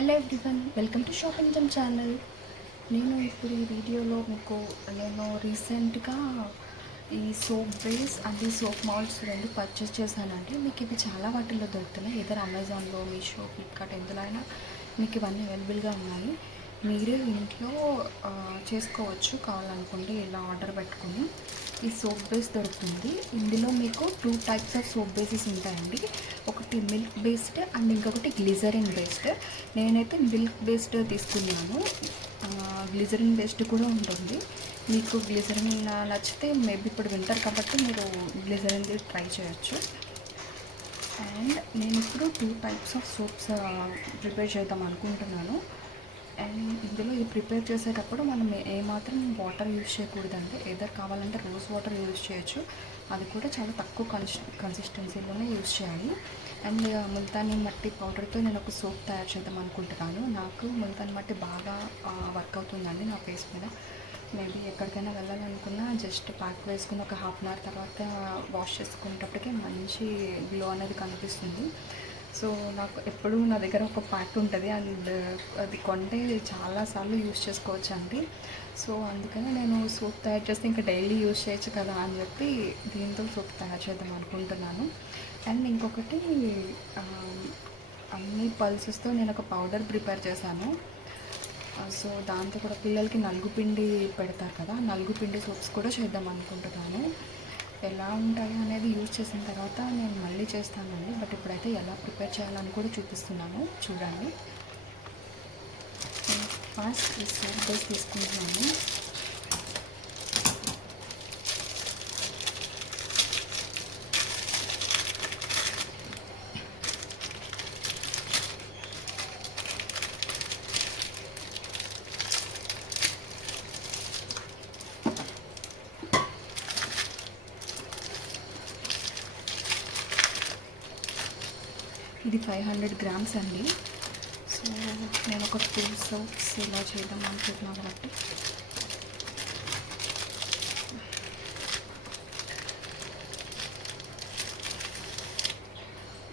Hello everyone, welcome to shopping Jammu channel. నేను ఇప్పుడు ఈ వీడియోలో మీకు రీసెంట్గా ఈ సోప్ బేస్ అండ్ ఈ సోప్ మాల్స్ రెండు పర్చేస్ చేశానండి. మీకు ఇవి చాలా వాటిల్లో దొరుకుతున్నాయి. ఇద్దరు అమెజాన్లో, మీషో, ఫ్లిప్కార్ట్ ఎందులో అయినా మీకు ఇవన్నీ అవైలబుల్గా ఉన్నాయి. మీరే ఇంట్లో చేసుకోవచ్చు కావాలనుకుంటే ఇలా ఆర్డర్ పెట్టుకొని. ఈ సోప్ బేస్ దొరుకుతుంది. ఇందులో మీకు 2 టైప్స్ ఆఫ్ సోప్ బేసెస్ ఉంటాయండి. ఒకటి మిల్క్ బేస్డ్ అండ్ ఇంకొకటి గ్లిజరిన్ బేస్డ్. నేనైతే మిల్క్ బేస్డ్ తీసుకున్నాను. గ్లిజరిన్ బేస్డ్ కూడా ఉంటుంది. మీకు గ్లిజరిన్ నచ్చితే మేబీ ఇప్పుడు వింటర్ కాబట్టి మీరు గ్లిజరిన్ ట్రై చేయొచ్చు. అండ్ నేను ఇప్పుడు 2 టైప్స్ ఆఫ్ సోప్స్ ప్రిపేర్ చేద్దాం అనుకుంటున్నాను. అండ్ ఇందులో ఇది ప్రిపేర్ చేసేటప్పుడు మనం ఏమాత్రం వాటర్ యూజ్ చేయకూడదండి. ఏదర్ కావాలంటే రోజ్ వాటర్ యూజ్ చేయొచ్చు, అది కూడా చాలా తక్కువ కన్సిస్టెన్సీలోనే యూజ్ చేయాలి. అండ్ ముల్తానీ మట్టి పౌడర్తో నేను ఒక సోప్ తయారు చేద్దాం అనుకుంటున్నాను. నాకు ముల్తానీ మట్టి బాగా వర్క్ అవుతుందండి నా ఫేస్ మీద. మేబీ ఎక్కడికైనా వెళ్ళాలనుకున్నా జస్ట్ ప్యాక్ వేసుకుని ఒక హాఫ్ అన్ అవర్ తర్వాత వాష్ చేసుకునేటప్పటికే మంచి గ్లో అనేది కనిపిస్తుంది. సో నాకు ఎప్పుడు నా దగ్గర ఒక ప్యాక్ ఉంటుంది అండ్ అది కొంటే చాలాసార్లు యూజ్ చేసుకోవచ్చు అండి. సో అందుకని నేను సోప్ తయారు చేస్తే ఇంకా డైలీ యూజ్ చేయొచ్చు కదా అని చెప్పి దీంతో సోప్ తయారు చేద్దాం అనుకుంటున్నాను. అండ్ ఇంకొకటి అన్ని పల్సెస్తో నేను ఒక పౌడర్ ప్రిపేర్ చేశాను. సో దాంతో కూడా పిల్లలకి నలుగుపిండి పెడతారు కదా, నలుగుపిండి సోప్స్ కూడా చేద్దాం అనుకుంటున్నాను. ఎలా ఉంటాయి అనేది యూజ్ చేసిన తర్వాత నేను మళ్ళీ చేస్తానండి. బట్ ఇప్పుడైతే ఎలా ప్రిపేర్ చేయాలని కూడా చూపిస్తున్నాను, చూడండి. ఫస్ట్ ఈ సోప్ బేస్ తీసుకుంటున్నాను. ఇది 500 గ్రామ్స్ అండి. సో నేను ఒక 2 సోప్స్ ఇలా చేద్దాం అనుకుంటున్నాను కాబట్టి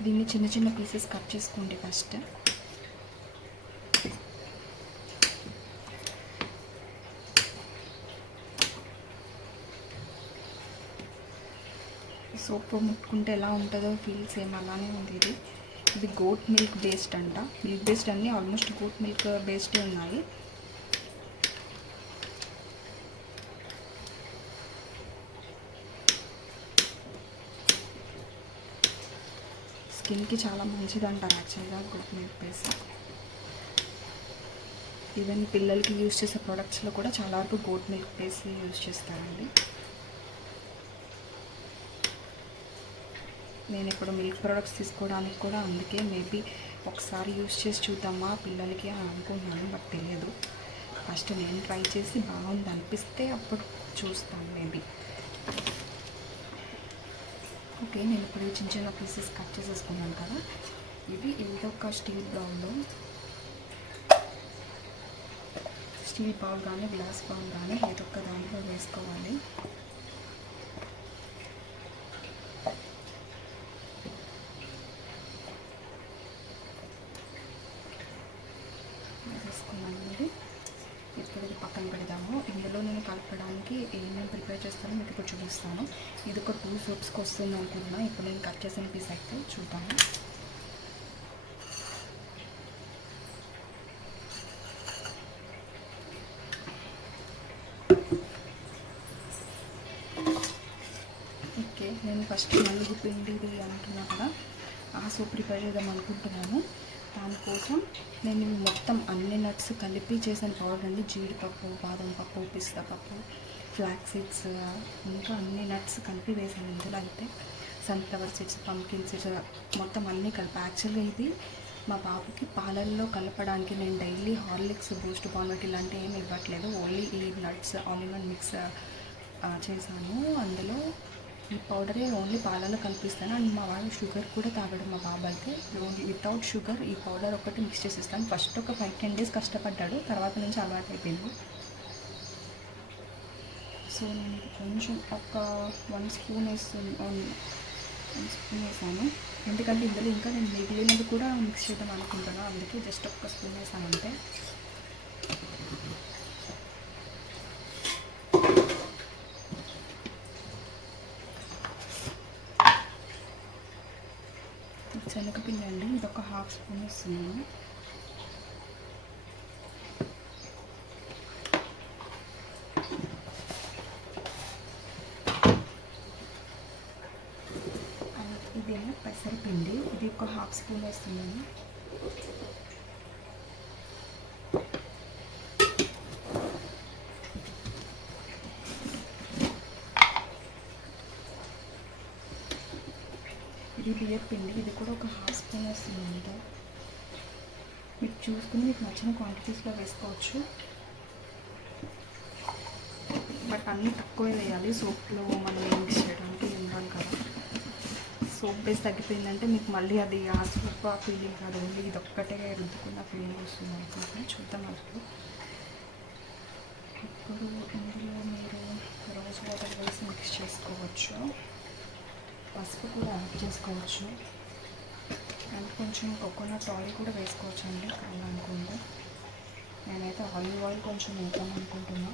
దీన్ని చిన్న చిన్న పీసెస్ కట్ చేసుకోండి. ఫస్ట్ సోప్ ముట్టుకుంటే ఎలా ఉంటుందో ఫీల్ సేమ్ అలానే ఉంది. ఇది గోట్ మిల్క్ బేస్డ్ అంట. మిల్క్ బేస్డ్ అన్నీ ఆల్మోస్ట్ గోట్ మిల్క్ బేస్డే ఉన్నాయి. స్కిన్కి చాలా మంచిది అంటారు యాక్చువల్గా గోట్ మిల్క్ బేస్. ఈవెన్ పిల్లలకి యూజ్ చేసే ప్రోడక్ట్స్లో కూడా చాలా వరకు గోట్ మిల్క్ బేస్ యూజ్ చేస్తారండి. నేను ఇప్పుడు మిల్క్ ప్రోడక్ట్స్ తీసుకోవడానికి కూడా అందుకే మేబీ ఒకసారి యూజ్ చేసి చూద్దామా పిల్లలకి అని అనుకుంటున్నాను. బట్ తెలియదు, ఫస్ట్ నేను ట్రై చేసి బాగుంది అనిపిస్తే అప్పుడు చూస్తాను మేబీ. ఓకే, నేను ఇప్పుడు చిన్న చిన్న పీసెస్ కట్ చేసేసుకున్నాను కదా. ఇవి ఏదో ఒక స్టీల్ బౌల్ కానీ గ్లాస్ బౌల్ కానీ ఏదో ఒక దాంట్లో వేసుకోవాలి. ఇప్పుడు ఇది పక్కన పెడదాము. ఇందులో నేను కలపడానికి ఏమేమి ప్రిపేర్ చేస్తానో మీకు ఇప్పుడు చూపిస్తాను. ఇది ఒక 2 సోప్స్కి వస్తుంది అనుకుంటున్నాను. ఇప్పుడు నేను కట్ చేసిన పీస్ అయితే చూద్దాము. ఓకే, నేను ఫస్ట్ నలుగు పిండిది అంటున్నా కదా, ఆ సోప్ ప్రిపేర్ చేద్దాం అనుకుంటున్నాను. దానికోసం నేను మొత్తం అన్ని నట్స్ కలిపి చేసిన పౌడర్ అండి. జీడిపప్పు, బాదం పప్పు, పిస్తా పప్పు, ఫ్లాక్స్ సీడ్స్, ఇంకా అన్ని నట్స్ కలిపి వేసాను. ఇందులో అయితే సన్ఫ్లవర్ సీడ్స్, పంకిన్ సీడ్స్ మొత్తం అన్నీ కలిపి. యాక్చువల్గా ఇది మా బాబుకి పాలల్లో కలపడానికి నేను డైలీ హార్లిక్స్, బూస్ట్, బార్న్విటా ఇలాంటివి ఏమి ఇవ్వట్లేదు. ఓన్లీ ఈ nuts all in one mix చేశాను. అందులో ఈ పౌడరే ఓన్లీ పాలలో కల్పిస్తాను. అండ్ మా వాడు షుగర్ కూడా తాగడం. మా బాబు అయితే ఓన్లీ వితౌట్ షుగర్ ఈ పౌడర్ ఒకటి మిక్స్ చేసి ఇస్తాను. ఫస్ట్ ఒక 5-10 డేస్ కష్టపడ్డాడు, తర్వాత నుంచి అలవాటు అయిపోయింది. సో నేను కొంచెం ఒక 1 స్పూన్ వేస్తుంది, 1 స్పూన్ వేసాను. ఎందుకంటే ఇందులో ఇంకా నేను మిగిలినది కూడా మిక్స్ చేద్దాం అనుకుంటున్నాను, అందుకే జస్ట్ 1 స్పూన్ వేసాను అంతే. శనగపిండి అండి, ఇది ఒక 1/2 స్పూన్ వేస్తున్నాను. ఇదేమో పెసరపిండి, ఇది ఒక 1/2 స్పూన్ వేస్తున్నాను. ఇది బియ్యపిండి, ఇది కూడా ఒక 1/2 స్పూన్ వేస్తున్నాను. మీకు చూసుకుని మీకు నచ్చిన క్వాంటిటీస్లో వేసుకోవచ్చు, బట్ అన్నీ తక్కువే వేయాలి. సోప్లో మనం మిక్స్ చేయడానికి ఉండాలి కదా. సోప్ బేస్ తగ్గిపోయిందంటే మీకు మళ్ళీ అది ఆ సోప్ ఆ ఫీలింగ్ కాదు, ఓన్లీ ఇది ఒక్కటే రుద్దుకున్న ఫీలింగ్ వస్తుంది అనుకుంటే. చూద్దాం అసలు. ఇప్పుడు ఇందులో మీరు రోజ్ వాటర్ వేసి మిక్స్ చేసుకోవచ్చు, పసుపు కూడా యాడ్ చేసుకోవచ్చు, అండ్ కొంచెం కోకోనట్ ఆయిల్ కూడా వేసుకోవచ్చు అండి కావాలనుకుంటే. నేనైతే ఆలివ్ ఆయిల్ కొంచెం వేద్దాం అనుకుంటున్నాను.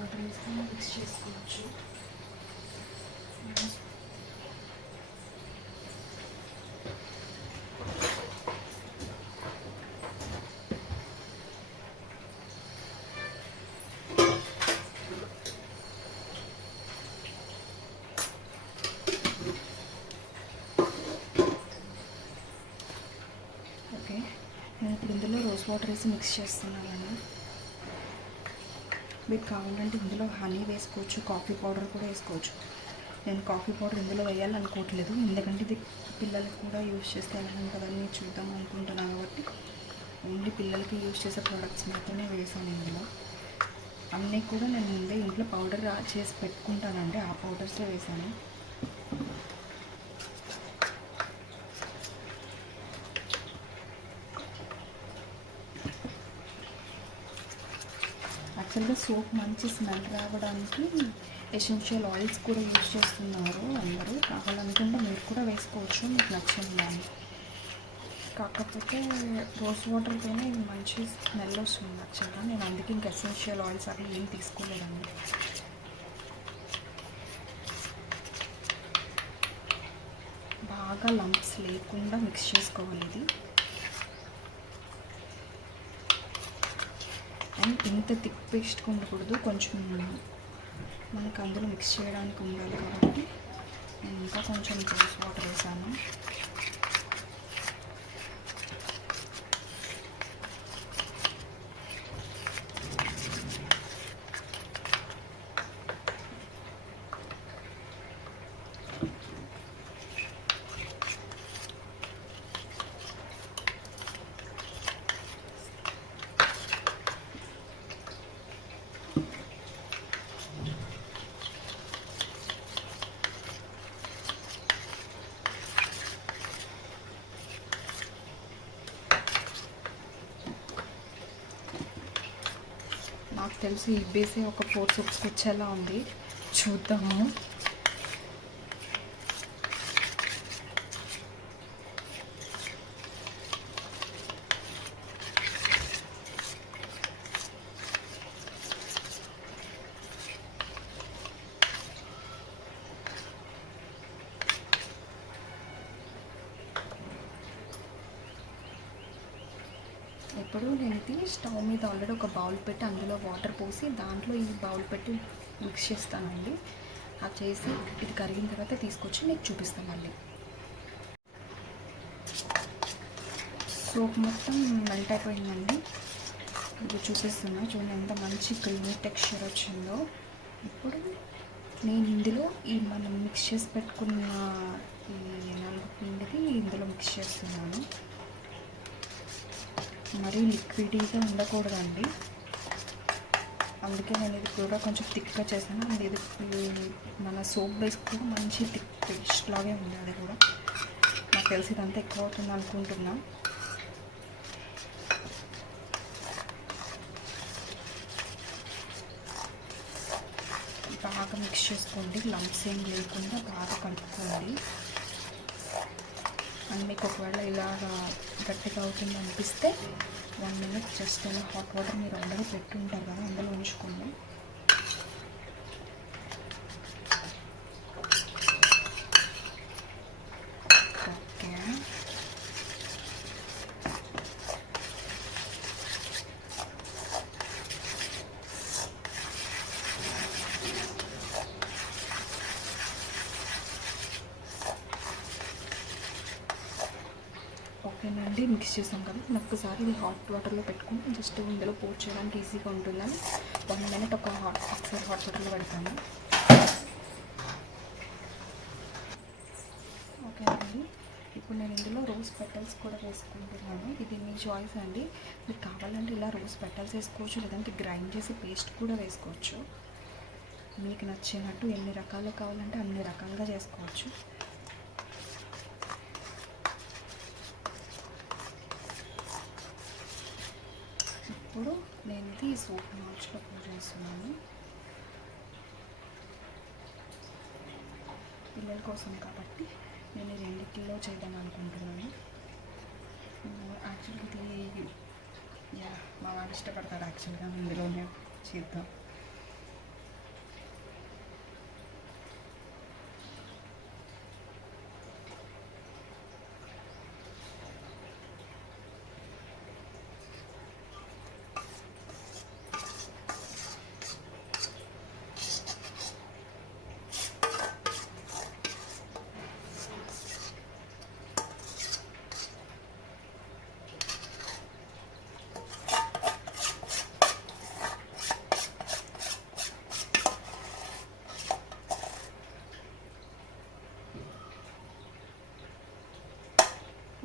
వాటర్ వేసుకొని మిక్స్ చేసుకోవచ్చు. ఓకే, నేను ఇప్పుడు ఇందులో రోజ్ వాటర్ వేసి మిక్స్ చేస్తున్నాను. మీకు కావాలంటే ఇందులో హనీ వేసుకోవచ్చు, కాఫీ పౌడర్ కూడా వేసుకోవచ్చు. నేను కాఫీ పౌడర్ ఇందులో వేయాలనుకోవట్లేదు, ఎందుకంటే ఇది పిల్లలకి కూడా యూజ్ చేస్తే ఎలా ఉంటుందని చూద్దాం అనుకుంటున్నాను. కాబట్టి ఓన్లీ పిల్లలకి యూజ్ చేసే ప్రోడక్ట్స్ మాత్రమే వేసాను ఇందులో. అన్నీ కూడా నేను ముందే ఇంట్లో పౌడర్ చేసి పెట్టుకుంటానండి, ఆ పౌడర్సే వేసాను. యాక్చువల్గా సోప్ మంచి స్మెల్ రావడానికి ఎసెన్షియల్ ఆయిల్స్ కూడా యూజ్ చేస్తున్నారు అందరూ. కావాలనుకుంటే మీరు కూడా వేసుకోవచ్చు, మీకు నచ్చింది దాన్ని. కాకపోతే రోజ్ వాటర్తోనే ఇది మంచి స్మెల్ వస్తుంది యాక్చువల్గా. నేను అందుకే ఇంక ఎసెన్షియల్ ఆయిల్స్ అవి ఏం తీసుకోలేదండి. బాగా లంప్స్ లేకుండా మిక్స్ చేసుకోవాలి ఇది. అండ్ ఇంత థిక్ పేస్ట్ ఉండకూడదు, కొంచెం మనకు అందులో మిక్స్ చేయడానికి ఉండాలి కాబట్టి నేను ఇంకా కొంచెం రోజ్ వాటర్ వేసాను. నాకు తెలిసి ఈ బేసే ఒక 4 సోప్స్కి వచ్చేలా ఉంది, చూద్దాము. ఇప్పుడు నేను ఇది స్టవ్ మీద ఆల్రెడీ ఒక బౌల్ పెట్టి అందులో వాటర్ పోసి దాంట్లో ఈ బౌల్ పెట్టి మిక్స్ చేస్తానండి. అది చేసి ఇది కరిగిన తర్వాత తీసుకొచ్చి మీకు చూపిస్తాను మళ్ళీ. సోప్ మొత్తం మెల్ట్ అయిపోయిందండి. ఇది చూపిస్తున్నా, చూడండి ఎంత మంచి క్రీమీ టెక్స్చర్ వచ్చిందో. ఇప్పుడు నేను ఇందులో ఈ మనం మిక్స్ చేసి పెట్టుకున్న ఈ 4 పిండిది ఇందులో మిక్స్ చేస్తున్నాను. మరీ లిక్విడీగా ఉండకూడదండి, అందుకే నేను ఇది కూడా కొంచెం థిక్గా చేశాను. అండ్ ఇది మన సోప్ బేస్ కూడా మంచి థిక్ పేస్ట్ లాగే ఉంది. అది కూడా నాకు తెలిసి ఇదంతా ఎక్కువ అవుతుంది అనుకుంటున్నా. బాగా మిక్స్ చేసుకోండి, లంప్స్ ఏం లేకుండా బాగా కలుపుకోండి. అండ్ మీకు ఒకవేళ ఇలాగా గట్టిగా అవుతుంది అనిపిస్తే 1 minute జస్ట్ అలా హాట్ వాటర్ మీరు ఆల్రెడీ పెట్టి ఉంటారు కదా, అందులో ఉంచుకోండి. ఓకే, ఓకేనండి. మిక్స్ చేసాం కదా, ఒక్కసారి ఇది హాట్ వాటర్లో పెట్టుకుని జస్ట్ ఇందులో పోర్ చేయడానికి ఈజీగా ఉంటుందని 1 minute ఒకసారి హాట్ వాటర్లో పెడతాను. ఓకేనండి. ఇప్పుడు నేను ఇందులో రోజ్ పెటల్స్ కూడా వేసుకుంటున్నాను. ఇది మీ చాయిస్ అండి, మీకు కావాలంటే ఇలా రోజ్ పెటల్స్ వేసుకోవచ్చు, లేదంటే గ్రైండ్ చేసి పేస్ట్ కూడా వేసుకోవచ్చు. మీకు నచ్చినట్టు ఎన్ని రకాలు కావాలంటే అన్ని రకాలుగా చేసుకోవచ్చు. ఇప్పుడు నేను ఇది సోప్ మార్చ్లో పూజ చేస్తున్నాను. పిల్లల కోసం కాబట్టి నేను 2 కిలో చేద్దాం అనుకుంటున్నాను. యాక్చువల్గా ఇది మా వాళ్ళు ఇష్టపడతారు, యాక్చువల్గా ఇందులోనే చేద్దాం.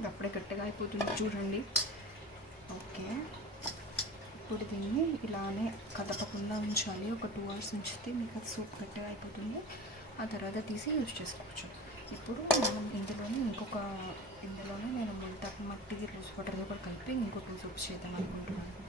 అప్పుడే గట్టిగా అయిపోతుంది చూడండి. ఓకే, ఇప్పుడు దీన్ని ఇలానే కదపకుండా ఉంచాలి. ఒక 2 hours ఉంచితే మీకు అది సూప్ గట్టిగా అయిపోతుంది. ఆ తర్వాత తీసి యూజ్ చేసుకోవచ్చు. ఇప్పుడు మనం ఇందులోనే నేను మట్టి రోజ్ వాటర్తో కూడా కలిపి ఇంకో 2 సూప్స్ చేద్దాం అనుకుంటున్నాను.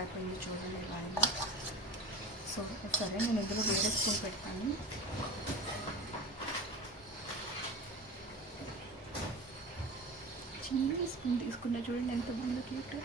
అయిపోయింది చూడండి ఇలా అయింది. సో సరే, నేను ఇందులో వేరే స్పూన్ పెడతాను. చిన్న స్పూన్ తీసుకున్నా చూడండి ఎంత బాగుందో కేక్.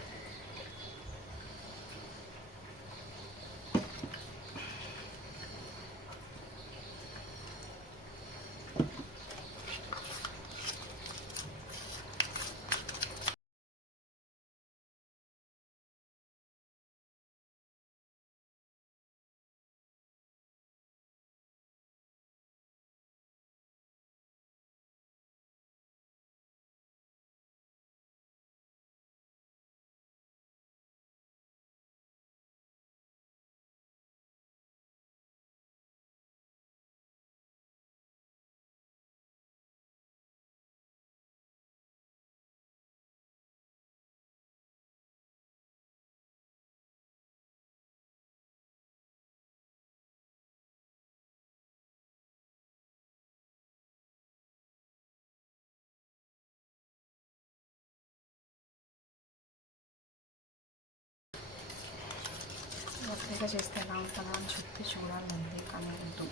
గట్టిగా చేస్తే ఎలా ఉంటుందా అని చెప్పి చూడాలండి, కానీ వద్దు.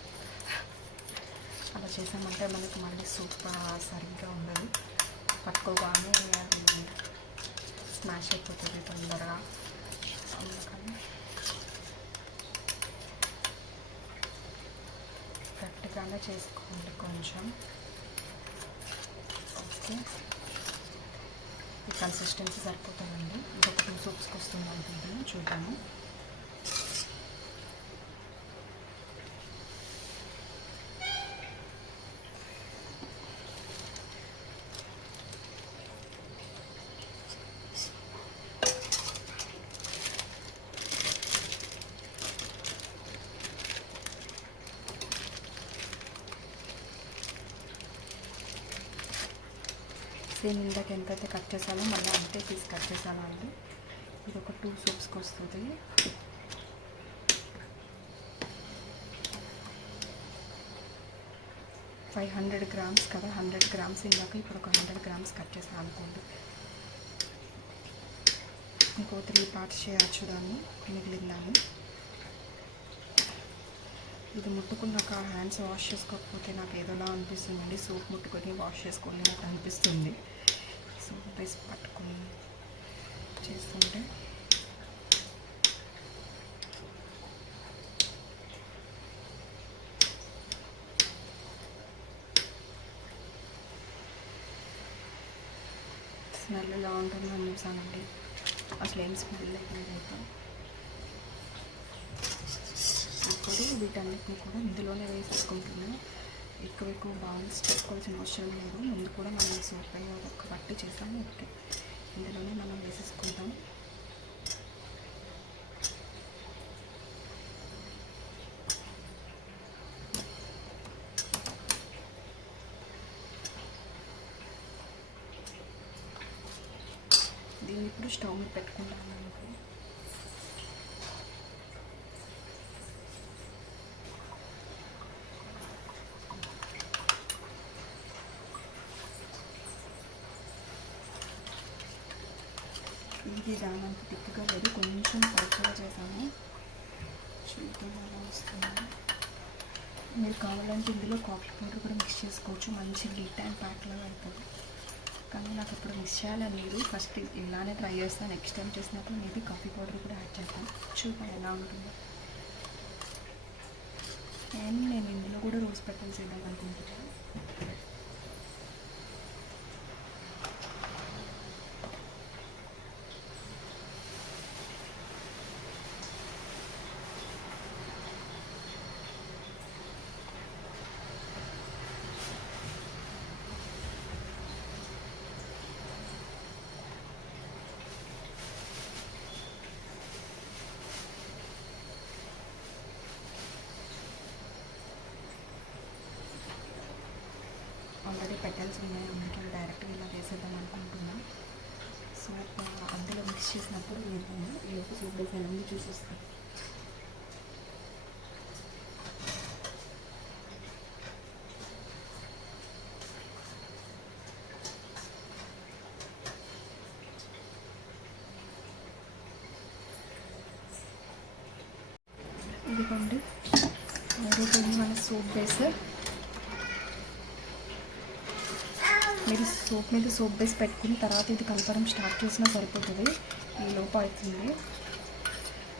అలా చేసామంటే మనకి మళ్ళీ సూప్ సరిగ్గా ఉండదు, పట్టుకోగానే అది స్మాష్ అయిపోతుంది తొందరగా. అందుకని గట్టిగానే చేసుకోండి కొంచెం. ఓకే, ఈ కన్సిస్టెన్సీ సరిపోతుందండి. ఇంకొక 2 సూప్స్కి వస్తుంది అనుకుంటున్నాను, చూద్దాము. సేమ్ ఇందాక ఎంతైతే కట్ చేసానో మళ్ళీ అంతే పీస్ కట్ చేసాను అండి. ఇది ఒక 2 సూప్స్కి వస్తుంది. ఫైవ్ 100 గ్రామ్స్ కదా, 100 గ్రామ్స్ ఇందాక, ఇప్పుడు ఒక 100 గ్రామ్స్ కట్ చేసాను అనుకోండి. ఇంకో 3 పార్ట్స్ చేయొచ్చు దాన్ని, మిగిలిందాన్ని. ఇది ముట్టుకున్నాక హ్యాండ్స్ వాష్ చేసుకోకపోతే నాకు ఏదోలా అనిపిస్తుందండి. సోప్ ముట్టుకొని వాష్ చేసుకొని నాకు అనిపిస్తుంది. సోప్ వేసి పట్టుకొని చేస్తుంటే స్మెల్ ఎలా ఉంటుందో చూసానండి. అసలు ఏం స్మెల్ లేకపోతే ఇప్పుడు వీటన్నిటిని కూడా ఇందులోనే వేసేసుకుంటున్నాను. ఎక్కువ బాల్స్ చేసుకోవాల్సిన అవసరం లేదు. ముందు కూడా మనం సోప్ ఒక పట్టు చేసాము. ఓకే, ఇందులోనే మనం వేసేసుకుంటాం. దీన్ని ఇప్పుడు స్టవ్ మీద పెట్టుకుంటాము. ఇది దానంత తిక్కుగా లేదు, కొంచెం పలుచగా చేసాము. చూద్దాం అలా వస్తుంది. మీరు కావాలంటే ఇందులో కాఫీ పౌడర్ కూడా మిక్స్ చేసుకోవచ్చు, మంచి లీట్ అండ్ ప్యాక్లా అవుతుంది. కానీ నాకు ఇప్పుడు మిక్స్ చేయాలని లేదు, ఫస్ట్ ఇలానే ట్రై చేస్తాను. నెక్స్ట్ టైం చేసినప్పుడు మేబీ కాఫీ పౌడర్ కూడా యాడ్ చేస్తాను. చూద్దాం ఎలా ఉంటుందో. అండ్ నేను ఇందులో కూడా రోజ్ పెటల్స్ వేద్దాం అనుకుంటున్నాను. ఆల్రెడీ పెటల్స్ ఉన్నాయి, అందుకే డైరెక్ట్గా ఇలా వేసేద్దాం అనుకుంటున్నా. సోప్ అందులో మిక్స్ చేసినప్పుడు వేద్దాము. ఈ యొక్క సోప్ బేస్ ఎలా చూసేస్తాను. ఇదిగోండి రెడీ మన సోప్ బేస్. మీరు సోప్ మీద సోప్ బేస్ పెట్టుకుని తర్వాత ఇది కలపడం స్టార్ట్ చేసినా సరిపోతుంది. ఈ లోపు అవుతుంది.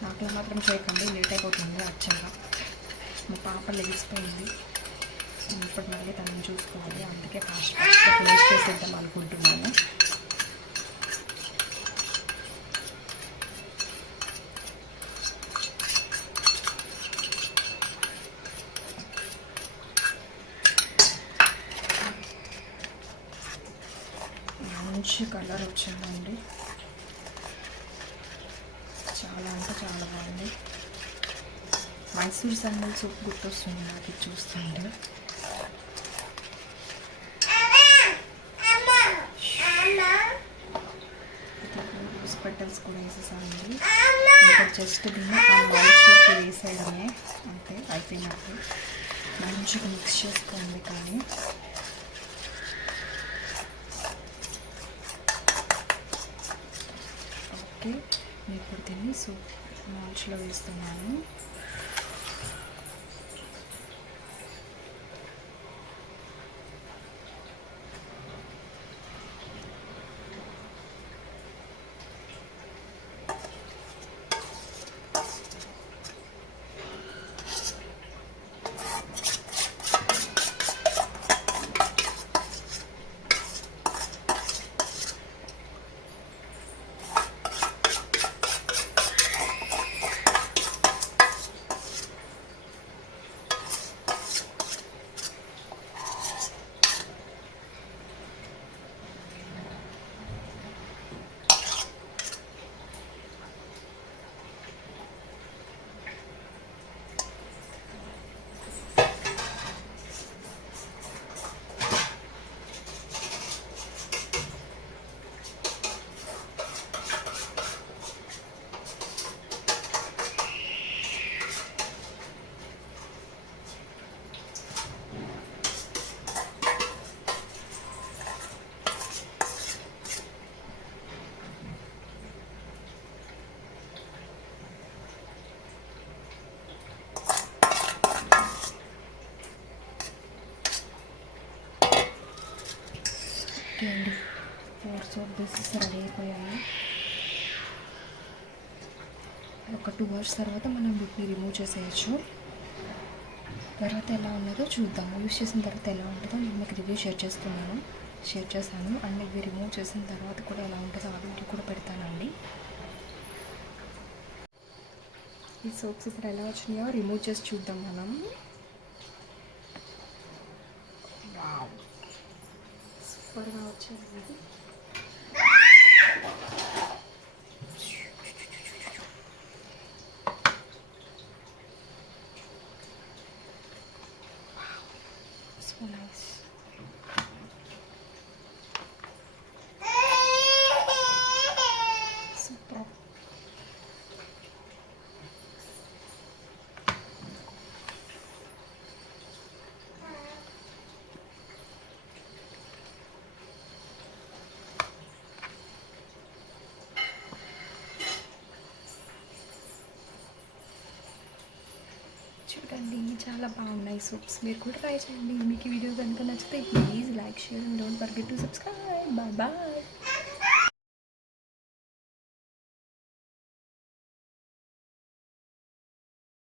నాకులో మాత్రం చేయకండి, లేట్ అయిపోతుంది. యాక్చువల్గా మా పాప లేచిపోయింది, ఇప్పుడు మళ్ళీ తనని చూసుకోవాలి. అందుకే ఫాస్ట్గా ఫినిష్ చేసేద్దాం అనుకుంటున్నాను. మంచి కలర్ వచ్చిందండి, చాలా అంటే చాలా బాగుంది. మైసూర్ శాండల్ సూప్ గుర్తొస్తుంది నాకు ఇది చూస్తుంటే. రోజ్ పెటల్స్ కూడా వేసేసానండి. ఇంకా జస్ట్ దీన్ని ఆ మౌల్స్లోకి వేసేయడమే, అంతే అయిపోయినట్టు. మంచిగా మిక్స్ చేసుకోండి. కానీ ఓకే, నేను ఇప్పుడు దీన్ని సూప్ మౌల్స్లో వేస్తున్నాను. ఓకే అండి, 4 సోప్ బేసెస్ రెడీ అయిపోయాయి. ఒక 2 అవర్స్ తర్వాత మనం వీటిని రిమూవ్ చేసేయచ్చు. తర్వాత ఎలా ఉన్నదో చూద్దాము. యూస్ చేసిన తర్వాత ఎలా ఉంటుందో నేను మీకు రివ్యూ షేర్ చేశాను. అండ్ ఇవి రిమూవ్ చేసిన తర్వాత కూడా ఎలా ఉంటుందో ఆ వీడియో కూడా పెడతానండి. ఈ సోప్స్ ఇప్పుడు ఎలా వచ్చినాయో రిమూవ్ చేసి చూద్దాం మనం. సూపర్గా వచ్చేది. So nice. Super. చూడండి, చాలా బాగున్నాయి సోప్స్. మీరు కూడా ట్రై చేయండి. మీకు ఈ వీడియో కనుక నచ్చితే please like, share and don't forget to subscribe. Bye bye.